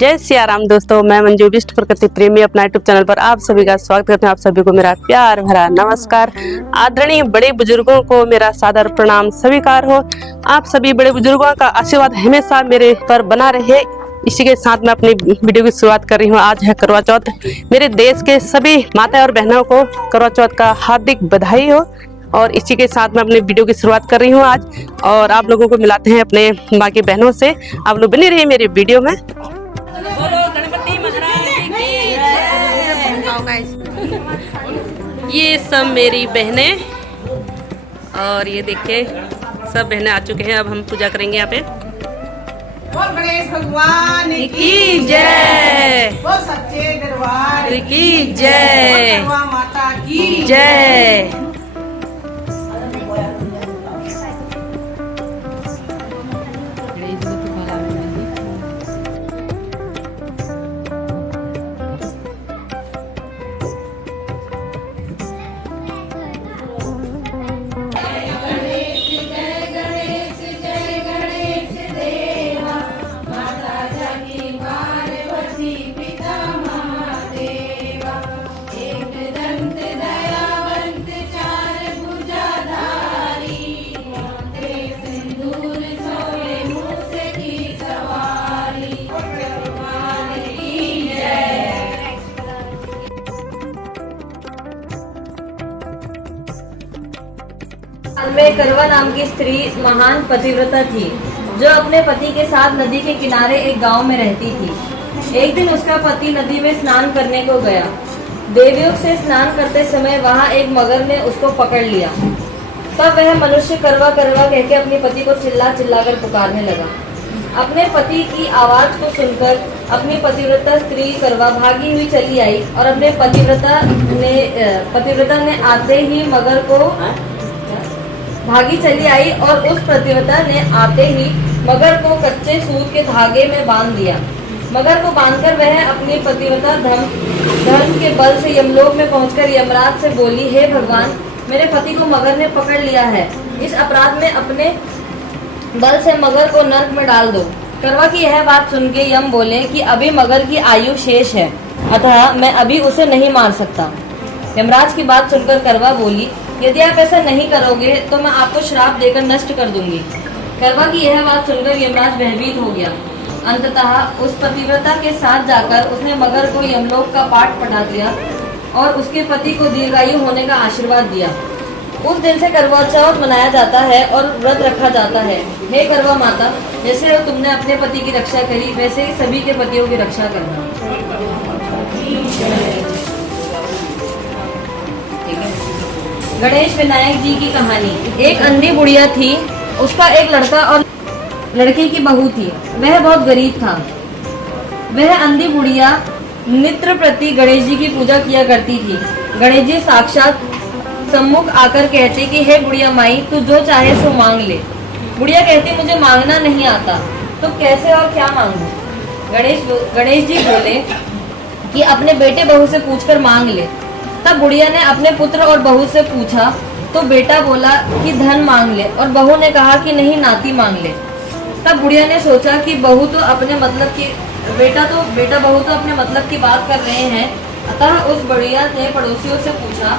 जय सिया राम दोस्तों, मैं मंजू विष्ट प्रकृति प्रेमी अपना यूट्यूब चैनल पर आप सभी का स्वागत करते हैं। आप सभी को मेरा प्यार भरा नमस्कार। आदरणीय बड़े बुजुर्गों को मेरा सादर प्रणाम स्वीकार हो। आप सभी बड़े बुजुर्गों का आशीर्वाद हमेशा मेरे पर बना रहे। इसी के साथ मैं अपनी वीडियो की शुरुआत कर रही हूँ। आज है करवा चौथ। मेरे देश के सभी माता और बहनों को करवा चौथ का हार्दिक बधाई हो। और इसी के साथ मैं अपनी वीडियो की शुरुआत कर रही हूँ आज, और आप लोगों को मिलाते हैं अपने बाकी बहनों से। आप लोग बने रहिए मेरे वीडियो में। बोलो गणपति महाराज की जय। ये सब मेरी बहनें, और ये देखिए सब बहनें आ चुके हैं। अब हम पूजा करेंगे यहाँ पे। बोल गणेश भगवान की जय, बोल सच्चे दरबार की जय, बोल करवा माता की जय। में करवा नाम की स्त्री महान पतिव्रता थी, जो अपने पति के साथ नदी के किनारे एक गांव में रहती थी। एक दिन उसका पति नदी में स्नान करने को गया। देवयुग से स्नान करते समय वहां एक मगर ने उसको पकड़ लिया। तब वह मनुष्य करवा करवा कहकर अपने पति को चिल्ला चिल्ला कर पुकारने लगा। अपने पति की आवाज को सुनकर अपनी पतिव्रता स्त्री करवा भागी हुई चली आई, और अपने पतिव्रता ने आते ही मगर को भागी चली आई और उस पतिव्रता ने आते ही मगर को कच्चे सूत के धागे में बांध दिया। मगर को बांधकर वह अपनी पतिव्रता धर्म के बल से यमलोक में पहुंचकर यमराज से बोली, हे भगवान, मेरे पति को मगर ने पकड़ लिया है। इस अपराध में अपने बल से मगर को नरक में डाल दो। करवा की यह बात सुन के यम बोले कि अभी मगर की आयु शेष है, अतः मैं अभी उसे नहीं मार सकता। यमराज की बात सुनकर करवा बोली, यदि आप ऐसा नहीं करोगे तो मैं आपको श्राप देकर नष्ट कर दूंगी। करवा की यह बात सुनकर यमराज भयभीत हो गया। अंततः उस पतिव्रता के साथ जाकर उसने मगर को यमलोक का पाठ पढ़ा दिया और उसके पति को दीर्घायु होने का आशीर्वाद दिया। उस दिन से करवा चौथ मनाया जाता है और व्रत रखा जाता है। हे करवा माता, जैसे तुमने अपने पति की रक्षा करी, वैसे ही सभी के पतियों की रक्षा करना। गणेश विनायक जी की कहानी। एक अंधी बुढ़िया थी, उसका एक लड़का और लड़के की बहू थी। वह बहुत गरीब था। वह अंधी बुढ़िया नित्य प्रति गणेश जी की पूजा किया करती थी। गणेश जी साक्षात सम्मुख आकर कहते कि हे बुढ़िया माई, तू जो चाहे सो मांग ले। बुढ़िया कहती, मुझे मांगना नहीं आता, तो कैसे और क्या मांगू? गणेश जी बोले कि अपने बेटे बहू से पूछकर मांग ले। तब बुढ़िया ने अपने पुत्र और बहू से पूछा तो बेटा बोला कि धन मांग ले, और बहू ने कहा कि नहीं, नाती मांग ले। तब बुढ़िया ने सोचा कि बहू तो अपने मतलब की बेटा बहू तो अपने मतलब की बात कर रहे हैं, अतः उस बुढ़िया ने पड़ोसियों से पूछा।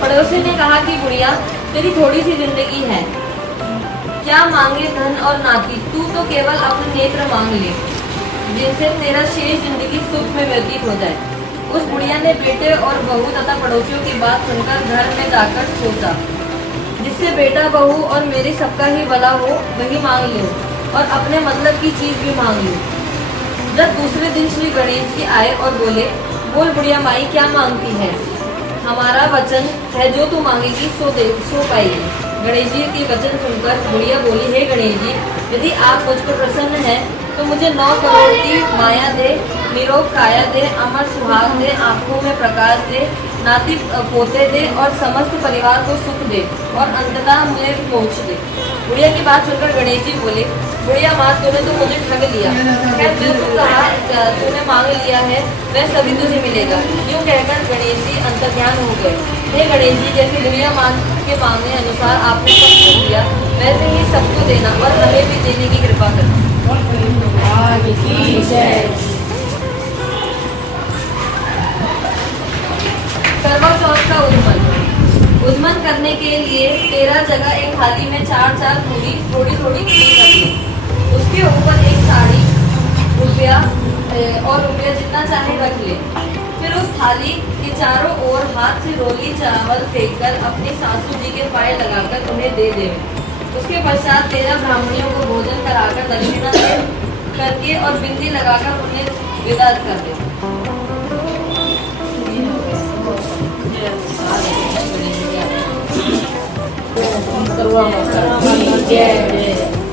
पड़ोसी ने कहा कि बुढ़िया, तेरी थोड़ी सी जिंदगी है, क्या मांगे धन और नाती, तू तो केवल अपने नेत्र मांग ले, जिनसे तेरा शेष जिंदगी सुख में व्यतीत हो जाए। उस बुढ़िया ने बेटे और बहू तथा पड़ोसियों की बात सुनकर घर में जाकर सोचा, जिससे बेटा बहू और मेरे सबका ही भला हो वही मांग लूं, और अपने मतलब की चीज भी मांग लूं। जब दूसरे दिन श्री गणेश जी आए और बोले, बोल बुढ़िया माई, क्या मांगती है? हमारा वचन है, जो तू मांगेगी सो पाएगी। गणेश जी की वचन सुनकर बुढ़िया बोली, हे गणेश जी, यदि आप मुझ पर प्रसन्न हैं तो मुझे 9 करोड़ की माया दे, निरोग काया दे, अमर सुहाग दे, आंखों में प्रकाश दे, नाती पोते दे और समस्त परिवार को सुख दे और अंततः मुझे मोक्ष दे। बुढ़िया की बात सुनकर गणेश जी बोले, बुढ़िया माँ तूने तो मुझे ठग लिया। खैर जो तू कहा तूने मांग लिया है वह सभी तुझे मिलेगा। यूँ कहकर गणेश जी अंतर्ध्यान हो गए। हे गणेश जी, जैसे बुढ़िया माँ के मांगने अनुसार आपने सबको दिया वैसे ही सबको देना और हमें भी देने की कृपा करना। करवा चौथ का उज्जमन करने के लिए 13 जगह एक थाली में 4-4 पूरी थोड़ी थोड़ी खीर रख ली। उसके ऊपर एक साड़ी रुपया जितना चाहे रख ले। फिर उस थाली के चारों ओर हाथ से रोली चावल फेंककर अपनी सासू जी के पाए लगाकर उन्हें दे देवे। उसके पश्चात 13 ब्राह्मणियों को भोजन कराकर दक्षिणा दे करके और बिंदी लगाकर उन्हें विदा कर दे।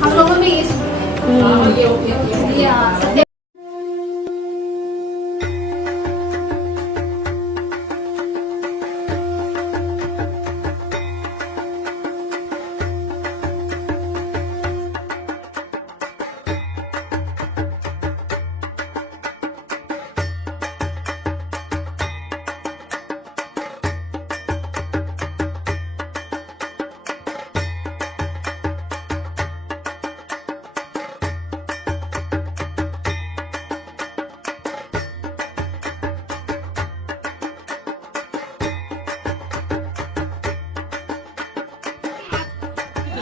हम लोगों में ये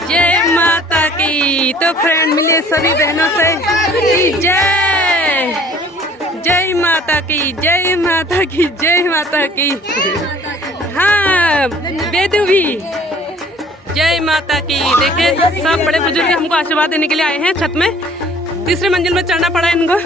जय माता की। तो फ्रेंड मिले सभी बहनों से जय जय माता की, जय माता की, जय माता की। हाँ बेदू भी जय माता की। देखिए सब बड़े बुजुर्ग हमको आशीर्वाद देने के लिए आए हैं। छत में 3री मंजिल में चढ़ना पड़ा इनको।